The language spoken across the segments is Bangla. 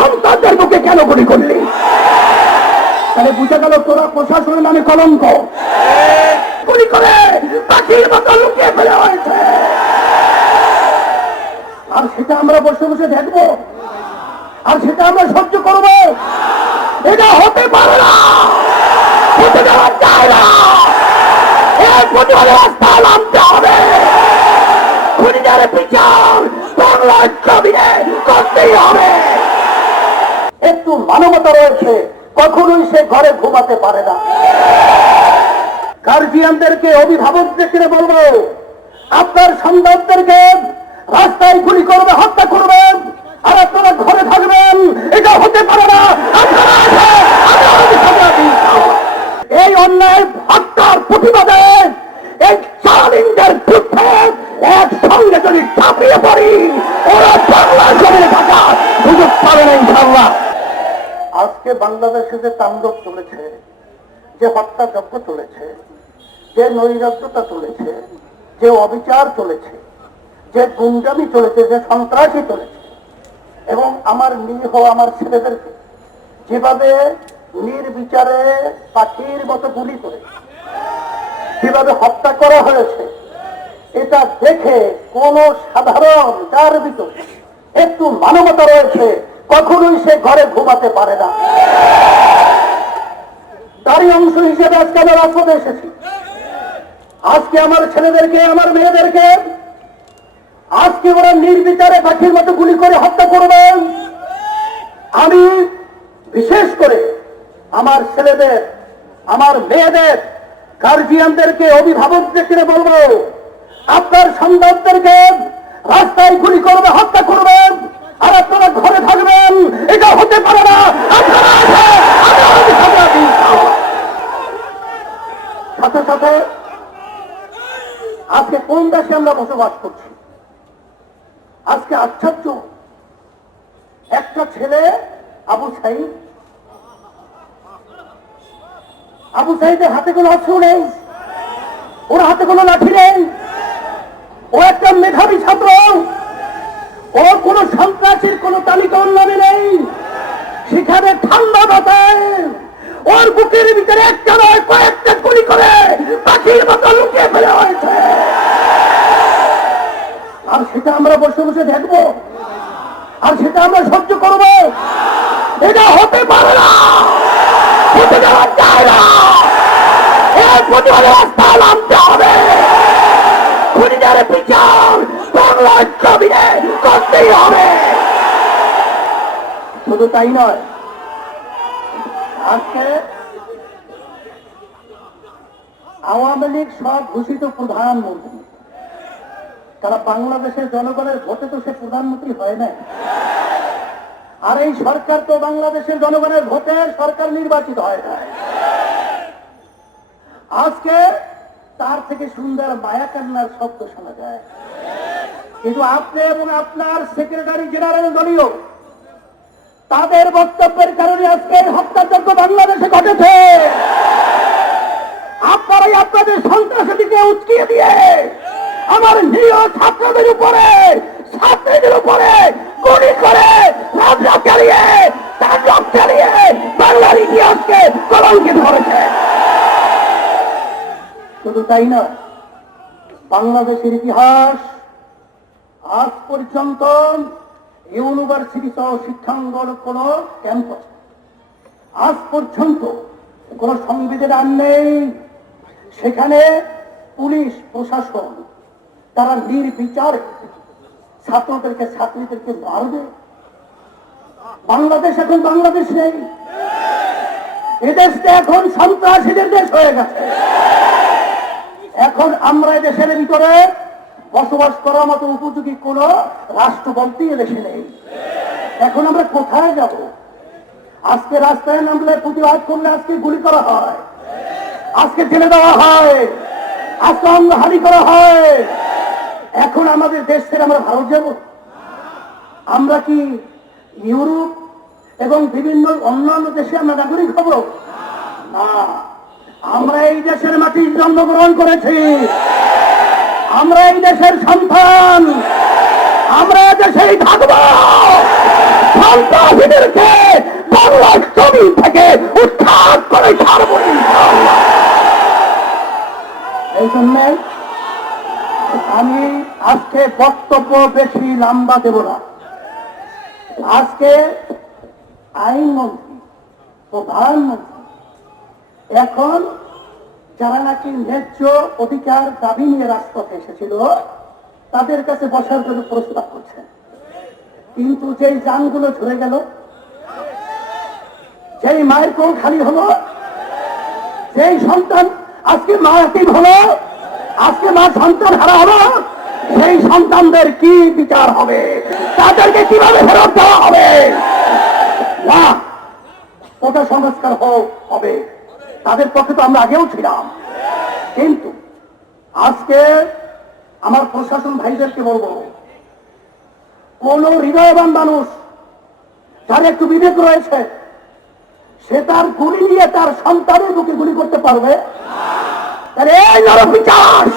সন্তানদের বুকে কেন গুলি করলি? তাহলে বুঝে গেল তোরা প্রশাসনের নামে কলঙ্ক। গুলি করে পাখির মতো লুকিয়ে ফেলে হয়েছে। আর সেটা আমরা বসে বসে দেখব। আর সেটা আমরা সহ্য করব। এটা হতে পারে না। হতে দেওয়া নামতে হবে। খুনিদের বিচার বাংলার জমিনে করতেই হবে। একটু মানবতা রয়েছে, কখনোই সে ঘরে ঘুমাতে পারে না। গার্জিয়ানদেরকে, অভিভাবকদেরকে বলব, আপনার সন্তানদেরকে রাস্তায় গুলি করবে, হত্যা করবেন আর আপনারা ঘরে থাকবেন এটা হতে পারে না আপনারা আছে, আমরা অভিশাপের দিন। এই অন্যায় হত্যার প্রতিবাদে এই চালিনদের বিরুদ্ধে একসঙ্গে যদি ঝাঁপিয়ে পড়ি ওরা বাংলার জমিনে থাকার সুযোগ পাবে না ইনশাল্লাহ আজকে বাংলাদেশে যে তাণ্ডব চলেছে, যে হত্যাযজ্ঞ চলেছে, যে নৈরাজ্যতা চলেছে, যে অবিচার চলেছে, যে গুন্ডামি চলেছে, যে সন্ত্রাসী চলেছে, এবং আমার নিরীহ, আমার ছেলেদেরকে যেভাবে নির্বিচারে পাখির মতো গুলি করে, যেভাবে হত্যা করা হয়েছে, এটা দেখে কোন সাধারণ যার ভিতরে একটু মানবতা রয়েছে কখনোই সে ঘরে ঘুমাতে পারে না। তারই অংশ হিসেবে আজকে আমি রাজপথে এসেছি। আজকে আমার ছেলেদেরকে, আমার মেয়েদেরকে, আজকে ওরা নির্বিচারে পাখির মতো গুলি করে হত্যা করবেন আমি বিশেষ করে আমার ছেলেদের, আমার মেয়েদের গার্জিয়ানদেরকে অভিভাবকদেরকে বলব, আপনার সন্তানদেরকে রাস্তায় গুলি করবে, হত্যা করবেন আর আপনারা ঘরে থাকবেন এটা হতে পারে না আপনারা আছে, আমরা অভিশাপের দিন। সাথে সাথে আজকে কোন দেশে আমরা বসবাস করছি। আজকে আশ্চর্য। একটা ছেলে আবু সাইদ। আবু সাইদের হাতে কোনো অস্ত্র নেই। ওর হাতে কোনো লাঠি নেই। ও একটা মেধাবী ছাত্র। ও কোনো সন্ত্রাসীর কোনো তালিকা নামে নেই। সেখানে ঠান্ডা মাথায় ওর বুকের ভিতরে একটা নয়, কয়েকটা গুলি করে পাখির মতো লুকিয়ে ফেলে হয়েছে। আর সেটা আমরা বসে বসে দেখব। আর সেটা আমরা সহ্য করব। এটা হতে পারে না। শুধু তাই নয়, আজকে আওয়ামী লীগ সব ঘোষিত প্রধানমন্ত্রী। তারা বাংলাদেশের জনগণের ভোটে তো সে প্রধানমন্ত্রী হয় না আর এই সরকার তো বাংলাদেশের জনগণের ভোটে সরকার নির্বাচিত হয় না আজকে তার থেকে সুন্দর মায়া কান্নার শব্দ শোনা যায়। কিন্তু আপনি এবং আপনার সেক্রেটারি জেনারেল দলীয়, তাদের বক্তব্যের কারণে আজকে এই হত্যাযজ্ঞ বাংলাদেশে ঘটেছে। আপনারাই আপনাদের সন্ত্রাসীকে উচকিয়ে দিয়ে আমার নিরীহ ছাত্রদের উপরে, ছাত্রীদের উপরে গুলি করে রাজরাত চালিয়ে, তাণ্ডব চালিয়ে বাংলার ইতিহাসকে কলঙ্কিত করেছে। শুধু তাই না, বাংলাদেশের ইতিহাস আজ পর্যন্ত ইউনিভার্সিটি সহ শিক্ষাঙ্গন কোন ক্যাম্পাস, আজ পর্যন্ত কোন সংবিধান নেই। সেখানে পুলিশ, প্রশাসন তারা নির্বিচার ছাত্রদেরকে, ছাত্রীদেরকে মারবে। বাংলাদেশ এখন বাংলাদেশ নেই। এদেশটা এখন সন্ত্রাসীদের দেশ হয়ে গেছে। এখন আমরা এই দেশের ভিতরে বসবাস করার মতো উপযোগী কোন রাষ্ট্র বলতে দেশে নেই। এখন আমরা কোথায় যাব? আজকে রাস্তায় নামলে প্রতিবাদ করলে আজকে গুলি করা হয়। আজকে জেলে দেওয়া হয়। আজকে অঙ্গহানি করা হয়। এখন আমাদের দেশ থেকে আমরা ভারত যাব? আমরা কি ইউরোপ এবং বিভিন্ন অন্যান্য দেশে আমরা নাগরিক হব? না। আমরা এই দেশের মাটি জন্মগ্রহণ করেছি। আমরা এই দেশের সন্তান। আমরা করেই থাকব। সন্ত্রাসীদেরকে বাংলার জমিন থেকে উৎখাত করে ছাড়বো ইনশাআল্লাহ। এই জন্যে আমি আজকে বক্তব্য বেশি লম্বা দেব না। আজকে আইনমন্ত্রী, প্রধানমন্ত্রী, এখন যারা নাকি ন্যায্য অধিকার দাবি নিয়ে রাজপথে এসেছিল, তাদের কাছে বসার জন্য প্রস্তাব করছে। কিন্তু যেই যানগুলো ঝরে গেল, যেই মায়ের কোল খালি হলো, যেই সন্তান আজকে মা হলো, আজকে মা সন্তান হারা হলো সেই সন্তানদের কি বিচার হবে? তাদেরকে কীভাবে ফেরত দেওয়া হবে? না সংস্কার হোক হবে। তাদের পক্ষে তো আমরা আগেও ছিলাম। কিন্তু আজকে আমার প্রশাসন ভাইদেরকে বলব, কোন হৃদয়বান মানুষ যার একটু বিবেক রয়েছে, সে তার গুলি নিয়ে তার সন্তানের বুকে গুলি করতে পারবে? তাহলে নরপিচাস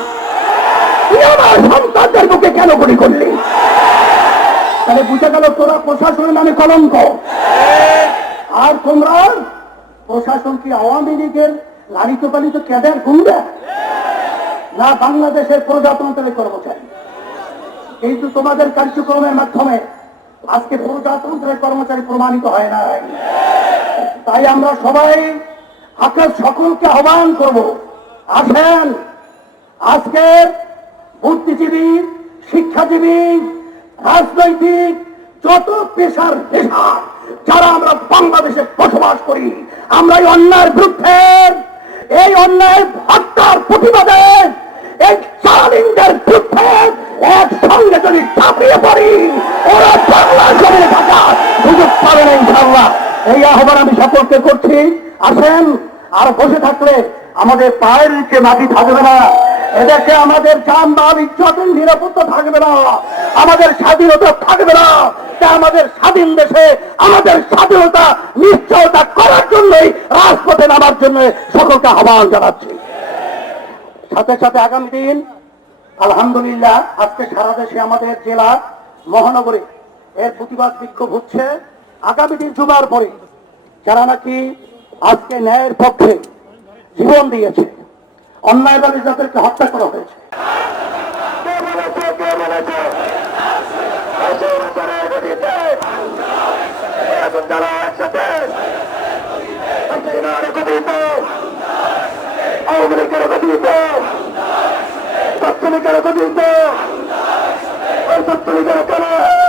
আমার সন্তানদের কেন গুলি করলি? তাহলে বুঝে গেল তোরা প্রশাসনের নামে কলঙ্ক। আর তোমরা প্রশাসন কি আওয়ামী লীগের লালিত পালিত ক্যাডার না বাংলাদেশের প্রজাতন্ত্রের কর্মচারী। কিন্তু তোমাদের কার্যক্রমের মাধ্যমে আজকে প্রজাতন্ত্রের কর্মচারী প্রমাণিত হয় না তাই আমরা সবাই আকাশ সকলকে আহ্বান করব, আসেন আজকে বুদ্ধিজীবী, শিক্ষাজীবী, রাজনৈতিক, যত পেশার পেশা যারা আমরা বাংলাদেশে বসবাস করি আমরা এই অন্যায়ের বিরুদ্ধে, এই অন্যায়ের হত্যার প্রতিবাদে এই চালিনদের বিরুদ্ধে একসঙ্গে যদি চাপিয়ে পড়ি, ওরা বাংলা জমিনে থাকা সুযোগ পাবে না ইনশাল্লাহ এই আহ্বান আমি সকলকে করছি। আসেন, আর বসে থাকলে আমাদের পায়ের নিচে মাটি থাকবে না। এদেরকে আমাদের যান মাল ইজ্জতের নিরাপত্তা থাকবে না। আমাদের স্বাধীনতা থাকবে না। আমাদের স্বাধীন দেশে আমাদের স্বাধীনতা, নিশ্চয়তা করার জন্যই রাজপথে নামার জন্য সকলকে আহ্বান জানাচ্ছি। সাথে সাথে আগামী দিন, আলহামদুলিল্লাহ, আজকে সারা দেশে আমাদের জেলা, মহানগরী, এর প্রতিবাদ বিক্ষোভ হচ্ছে। আগামী দিন জুমার পরে যারা নাকি আজকে ন্যায়ের পক্ষে জীবন দিয়েছে অন্যায়ভাবে যাদেরকে হত্যা করা হয়েছে কে বলেছে? কে বলেছে? আসুন তারা একসাথে। এখন তারা একসাথে। হাসিনার একত্রিত। আওয়ামী লীগের একত্রিত। ছাত্রলীগের একত্রিত। ওই ছাত্রলীগের কারণে